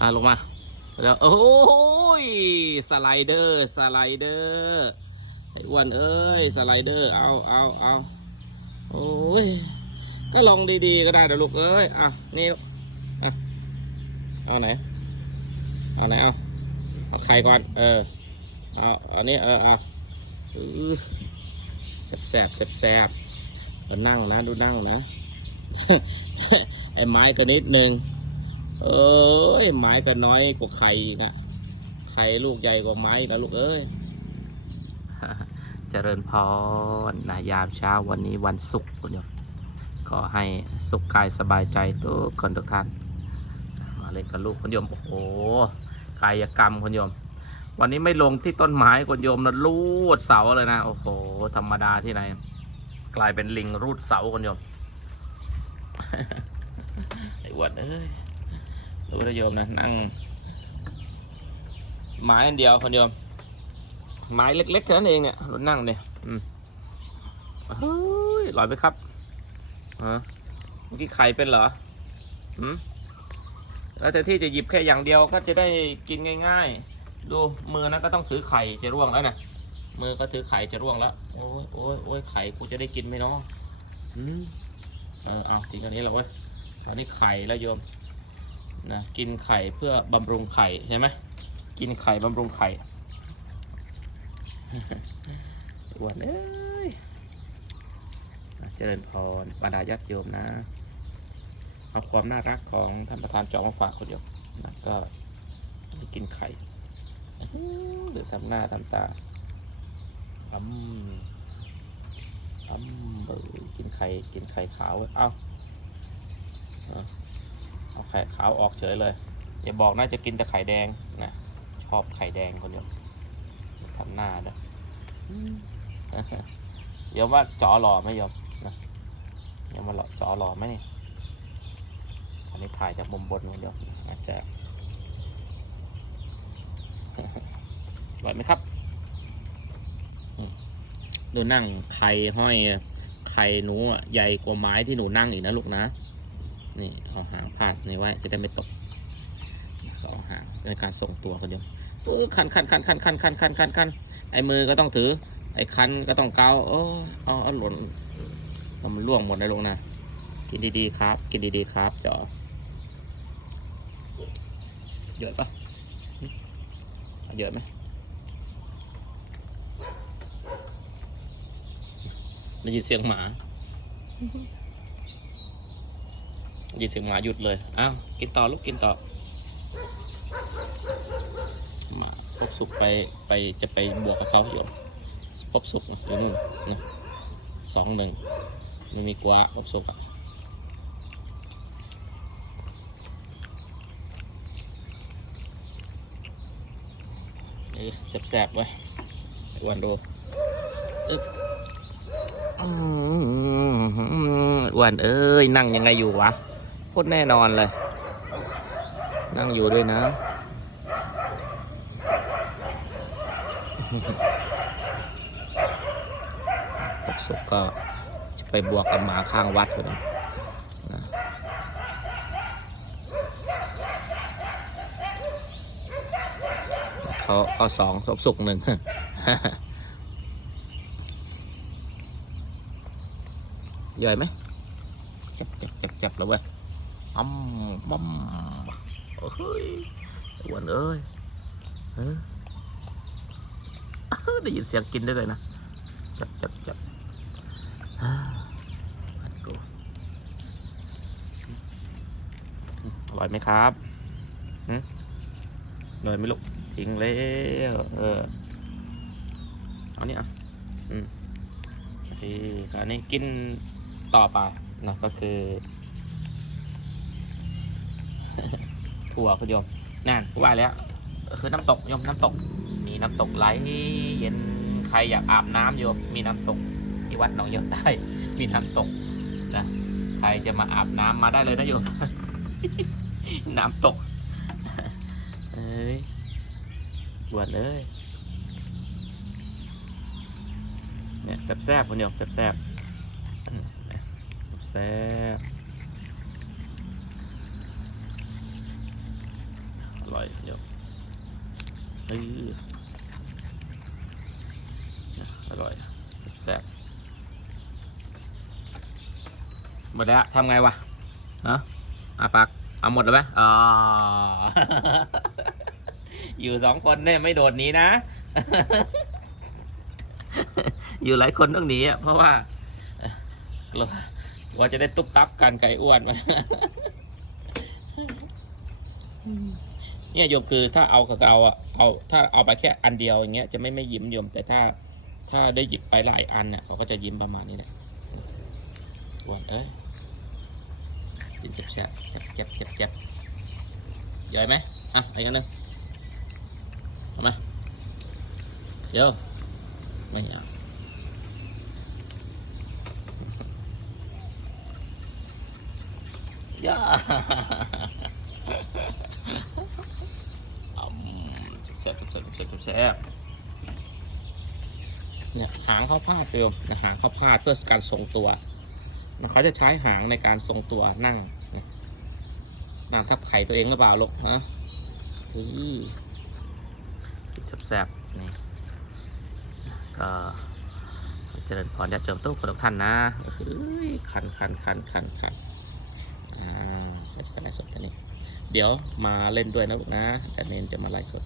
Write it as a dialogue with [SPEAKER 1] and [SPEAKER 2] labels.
[SPEAKER 1] อะลงมา แล้วโอ้ยสไลเดอร์สไลเดอร์ไอ้อ้วนเอ้ยสไลเดอร์เอาเอาเอาโอ้ยก็ลองดีๆก็ได้เดี๋ยวลูกเอ้ยอะนี่อะเอาไหนเอาไหนเอาเอาไข่ก่อนเออเอาอันนี้เออเอาแสบแสบแสบแสบนั่งนะดูนั่งนะไอ้ไม้ก็นิดนึง เอ้ยไม้ก็น้อยกว่าไข่อีกอะไข่ลูกใหญ่กว่าไม้อีกแล้วลูกเอ้ยเจริญพรนะยามเช้าวันนี้วันศุกร์คุณโยมขอให้สุขกายสบายใจทุกคนทุกท่านมาเล่นกับลูกคุณโยมโอ้โหกายกรรมคุณโยม วันนี้ไม่ลงที่ต้นไม้คุณโยมนะรูดเสาเลยนะโอ้โหธรรมดาที่ไหนกลายเป็นลิงรูดเสาคุณโยมไอ้อวดเอ้ย รู้นะโยมนะนั่ง ไม้อันเดียวคนโยม ไม้เล็กๆแค่นั้นเองเนี่ยรถนั่งเนี่ยอืมเฮ้ยลอยไปครับฮะเมื่อกี้ไข่เป็นเหรออืมแล้วแต่ที่จะหยิบแค่อย่างเดียวก็จะได้กินง่าย ๆ ดูมือนะก็ต้องถือไข่จะร่วงแล้วนะมือก็ถือไข่จะร่วงแล้วโอ้ยโอ้ยโอ้ยไข่กูจะได้กินไหมเนาะอืมเออเอาทีนี้แล้วเว้ยตอนนี้ไข่แล้วโยม นะกินไข่เพื่อบำรุงไข่ใช่ไหมกินไข่บำรุงไข่อวนเอ้ยเจริญพรบรรดาญาติโยมนะเอาความน่ารักของท่านประธานจอมาฝากคนโยมนะก็กินไข่หรือทำหน้าทำตาอืมอืมกินไข่กินไข่ขาวเว้ยเอาเอา เอาไข่ขาวออกเฉยเลย อย่าบอกน่าจะกินแต่ไข่แดงนะชอบไข่แดงคนเดียวทำหน้าด้วยเดี๋ยวว่าจอหล่อไหมโยมนะเดี๋ยวมาหล่อจอหล่อไหมนี่อันนี้ถ่ายจากมุมบนคนเดียวอาจจะอร่อยไหมครับดูนั่งไข่ห้อยไข่หนูอะใหญ่กว่าไม้ที่หนูนั่งอีกนะลูกนะ นี่เอาหางพาดนี่ไว้จะได้ไม่ตกก็เอาหางในการส่งตัวคนเดียวปื้อคันคันคันคันคันคันคันคันคันไอ้มือก็ต้องถือ ไอ้คันก็ต้องเกาโอ้เอาเอาหล่นมันล่วงหมดเลยลงนะกินดีๆครับ กินดีๆครับจอเยอะปะเยอะไหมได้ยินเสียงหมา ยินเสียงหมาหยุดเลยอ้าวกินต่อลูกกินต่อมาพบสุกไปไปจะไปบวกกับเขาอยู่พบสุกอยู่นู่นนะสองหนึ่งไม่มีกว่าพบสุกอะนี่แสบๆไว้วันดูอึ๊บอืมอ้วันเอ้ย นั่งยังไงอยู่วะ ตรแน่นอนเลย นั่งอยู่ด้วยนะพบสุกก็จะไปบวกกับหมาข้างวัดคนนะเขาเอาสองพบสุกหนึ่งใหญ่ไหมจับจับจับจับแล้วเว้ย อ้ำบัมโอ้ยอ้วนเอ้ยเออได้ยินเสียงกินได้เลยนะ จับจับจับอัดกูอร่อยไหมครับหืมอร่อยไหมลูกทิ้งแล้วเออเอานี่อะอืมโอเคอันนี้กินต่อไปนะก็คือ ถั่วคุณโยมนั่นว่าแล้วคือน้ำตกโยมน้ำตก มีน้ำตกไหลเย็นใครอยากอาบน้ำโยมมีน้ำตกที่วัดหนองยศได้มีน้ำตกนะใครจะมาอาบน้ำมาได้เลยนะโยมน้ำตกเอ้ยบวชเลยเนี่ยแซ่บๆคุณโยมแซ่บๆอืมแซ่บ ร่อยเดี๋ยวเอออร่อยแซ่บหมดแล้วทำไงวะฮะอาปักเอาหมดแล้วไหมอ๋ออยู่สองคนเนี่ยไม่โดดหนีนะ อยู่หลายคนต้องหนีอะเพราะว่ากลัวว่าจะได้ตุ๊บตับกันไก่อ้วนมา เนี่ยโยมคือถ้าเอากับเอาอะเอาถ้าเอาไปแค่อันเดียวอย่างเงี้ยจะไม่ไม่ยิ้มโยมแต่ถ้าถ้าได้หยิบไปหลายอันเนี่ยเขาก็จะยิ้มประมาณนี้แหละอ้วนเอ้ยเจ็บแสบเจ็บเจ็บเจ็บเจ็บย่อยไหมอะไปกันหนึ่งเอามเดี๋ยวไม่เอาย่าอืมแซ่บแซ่บแซ่บแซ่บเนี่ยหางเขาพาดเดิมหางเขาพาดเพื่อการทรงตัวนะเขาจะใช้หางในการทรงตัวนั่งนั่งทับไข่ตัวเองหรือเปล่าลูกฮะอุ้ยแซ่บๆนี่ก็เจริญพรญาติโยมทุกคนทุกท่านนะเฮ้ยคันคันคันคันคันอ่าไม่ใช่ไลฟ์สดกันนี้เดี๋ยวมาเล่นด้วยนะลูกนะแต่เนนจะมาไลฟ์สด